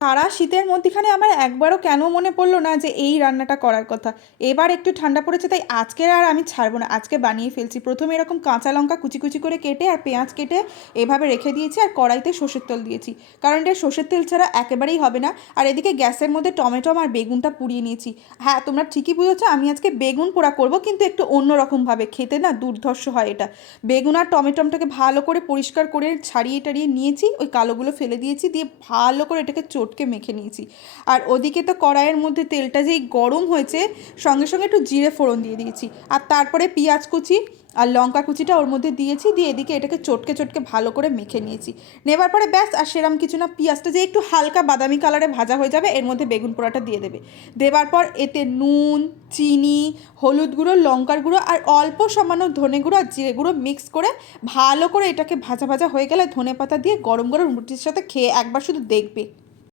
সারা শীতের মধ্যিখানে আমার একবারও কেন মনে পড়লো না যে এই রান্নাটা করার কথা। এবার একটু ঠান্ডা পড়েছে তাই আজকে আর আমি ছাড়বো না, আজকে বানিয়ে ফেলছি। প্রথমে এরকম কাঁচা লঙ্কা কুচি কুচি করে কেটে আর পেঁয়াজ কেটে এভাবে রেখে দিয়েছি, আর কড়াইতে সর্ষের তেল দিয়েছি, কারণ এটা সর্ষের তেল ছাড়া একেবারেই হবে না। আর এদিকে গ্যাসের মধ্যে টমেটো আর বেগুনটা পুড়িয়ে নিয়েছি। হ্যাঁ, তোমরা ঠিকই বুঝেছো, আমি আজকে বেগুন পোড়া করব, কিন্তু একটু অন্যরকমভাবে। খেতে না দুর্ধর্ষ হয় এটা। বেগুন আর টমেটোটাকে ভালো করে পরিষ্কার করে ছাড়িয়ে টাড়িয়ে নিয়েছি, ওই কালোগুলো ফেলে দিয়েছি, দিয়ে ভালো করে এটাকে চটকে মেখে নিয়েছি। আর ওদিকে তো কড়াইয়ের মধ্যে তেলটা যেই গরম হয়েছে, সঙ্গে সঙ্গে একটু জিরে ফোড়ন দিয়ে দিয়েছি, আর তারপরে পেঁয়াজ কুচি আর লঙ্কা কুচিটা ওর মধ্যে দিয়েছি, দিয়ে এদিকে এটাকে চটকে চটকে ভালো করে মেখে নিয়েছি। নেবার পরে ব্যাস, আর সেরম কিছু না। পেঁয়াজটা যে একটু হালকা বাদামি কালারে ভাজা হয়ে যাবে, এর মধ্যে বেগুন পোড়াটা দিয়ে দেবে। দেবার পর এতে নুন, চিনি, হলুদ গুঁড়ো, লঙ্কার গুঁড়ো আর অল্প সামান্য ধনে গুঁড়ো আর জিরে গুঁড়ো মিক্স করে ভালো করে এটাকে ভাজা ভাজা হয়ে গেলে ধনে পাতা দিয়ে গরম গরম রুটির সাথে খেয়ে একবার শুধু দেখবে।